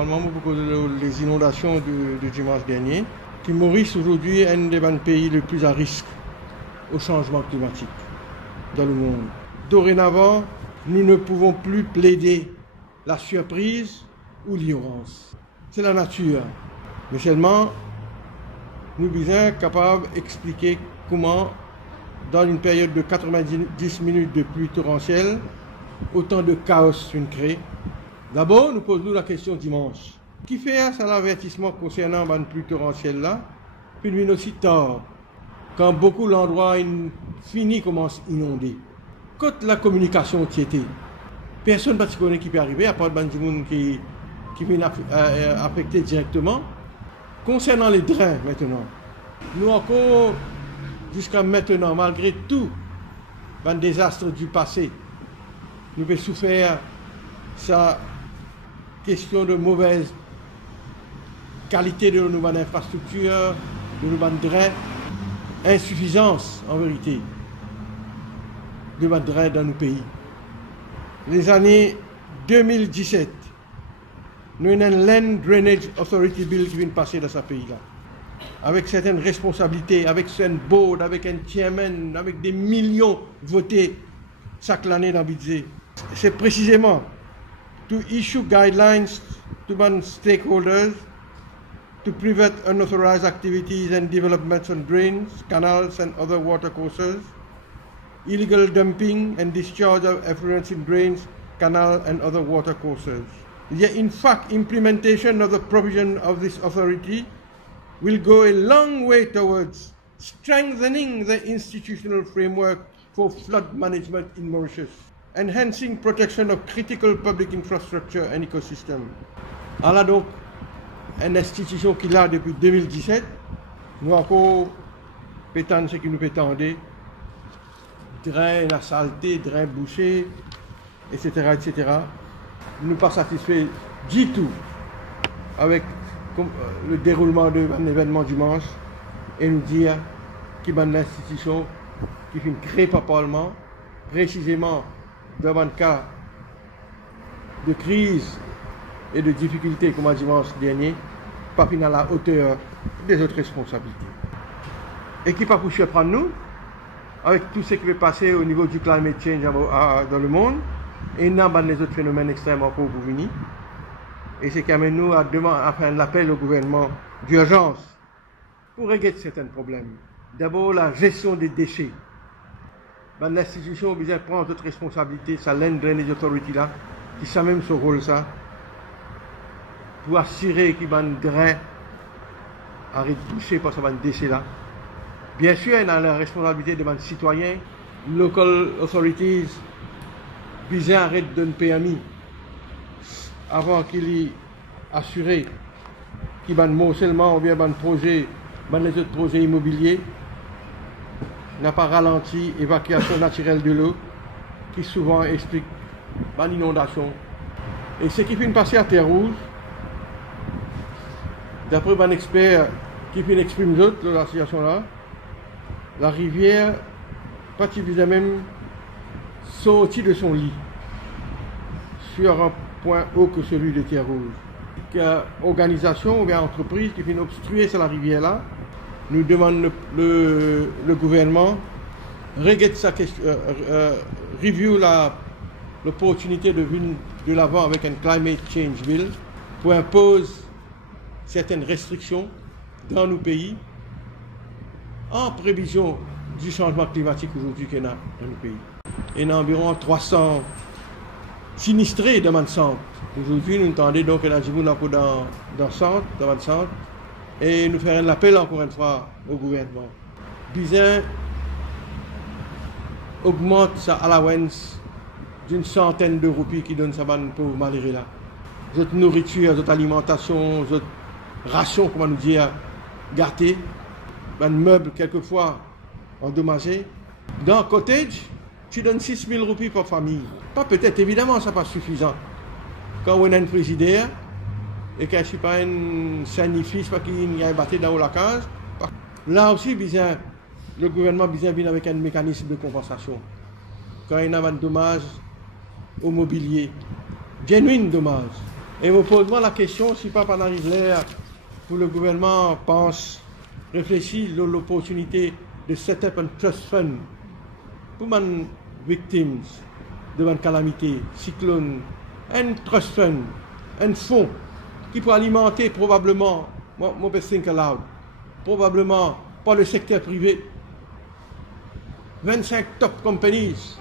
principalement pour les inondations de dimanche dernier, qui Maurice aujourd'hui est un des pays les plus à risque au changement climatique dans le monde. Dorénavant, nous ne pouvons plus plaider la surprise ou l'ignorance. C'est la nature. Mais seulement, nous sommes capables d'expliquer comment, dans une période de 90 minutes de pluie torrentielle, autant de chaos se crée. D'abord, nous posons la question dimanche. Qui fait ça l'avertissement concernant la pluie torrentielle là? Puis nous aussi tard, quand beaucoup d'endroits finis commencent à inonder. Quand la communication qui était, personne ne connaît qui peut arriver, à part des gens qui viennent affecter directement. Concernant les drains maintenant, nous encore, jusqu'à maintenant, malgré tout, le désastre du passé, nous avons souffert sa question de mauvaise qualité de nos infrastructures, de nos drains, insuffisance en vérité de nos drains dans nos pays. Les années 2017, nous avons un Land Drainage Authority Bill qui vient de passer dans ce pays-là, avec certaines responsabilités, avec un board, avec un chairman, avec des millions votés chaque année dans le budget. C'est précisément to issue guidelines to stakeholders to prevent unauthorized activities and developments on drains, canals and other water courses, illegal dumping and discharge of effluents in drains, canals and other water courses. Yet, in fact, implementation of the provision of this authority will go a long way towards strengthening the institutional framework for flood management in Mauritius, enhancing protection of critical public infrastructure and ecosystem. Alors donc, une institution qui l'a depuis 2017, nous encore pétant ce qui nous pétendait, drain la saleté, drain bouché, etc., etc. Nous ne sommes pas satisfaits du tout avec le déroulement de l'événement dimanche et nous dire qu'il y a une institution qui fait créer par Parlement, précisément dans un cas de crise et de difficulté comme dimanche dernier, pas à la hauteur des autres responsabilités. Et qui pas pour prendre nous, avec tout ce qui va passer au niveau du climate change dans le monde, et dans les autres phénomènes extrêmes encore pour venir. Et c'est qui amène nous à faire l'appel au gouvernement d'urgence pour régler certains problèmes. D'abord, la gestion des déchets. L'institution vient prendre toute responsabilité, ça Land Drainage Authority là, qui sait même son rôle ça, pour assurer qu'il y a un drain arrête de toucher par ce déchet là. Bien sûr, il y a la responsabilité des citoyens, local authorities, viser à arrêter de PMI avant qu'il y assuré qu'il y a un morcellement ou bien un projet, les autres projets immobiliers n'a pas ralenti l'évacuation naturelle de l'eau qui souvent explique l'inondation. Et ce qui finit passer à Terre Rouge, d'après un expert qui finit exprimer d'autres de la situation là, la rivière, pas même sorti de son lit sur un point haut que celui de Terre Rouge. Organisation ou bien entreprise qui finit obstruer sur la rivière là, nous demande le gouvernement regarde sa question, review l'opportunité de venir de l'avant avec un climate change bill pour imposer certaines restrictions dans nos pays en prévision du changement climatique aujourd'hui qu'il y a dans nos pays. Il y a environ 300 sinistrés dans le centre. Aujourd'hui, nous entendons donc qu'il y a des gens dans le centre, et nous faisons un appel encore une fois au gouvernement. Bizin augmente sa allowance d'une centaine de roupies qui donne sa bonne pauvre malheureux là. Notre nourriture, notre alimentation, notre ration, comment nous dire, gâtée, un meuble quelquefois endommagé. Dans cottage, tu donnes 6 000 roupies par famille. Pas peut-être, évidemment, ça n'est pas suffisant. Quand on a un président et qu'il n'y a pas un sacrifice, pas qu'il y a un battu dans la case, là aussi, le gouvernement vient avec un mécanisme de compensation. Quand il y a un dommage au mobilier, genuine dommage, Et je me pose moi la question, si pas pendant l'hiver, pour le gouvernement pense, réfléchit l'opportunité de set up un trust fund pour les victimes de une calamité, cyclone, un trust fund, un fonds qui peut alimenter probablement, moi je think aloud, probablement par le secteur privé, 25 top companies.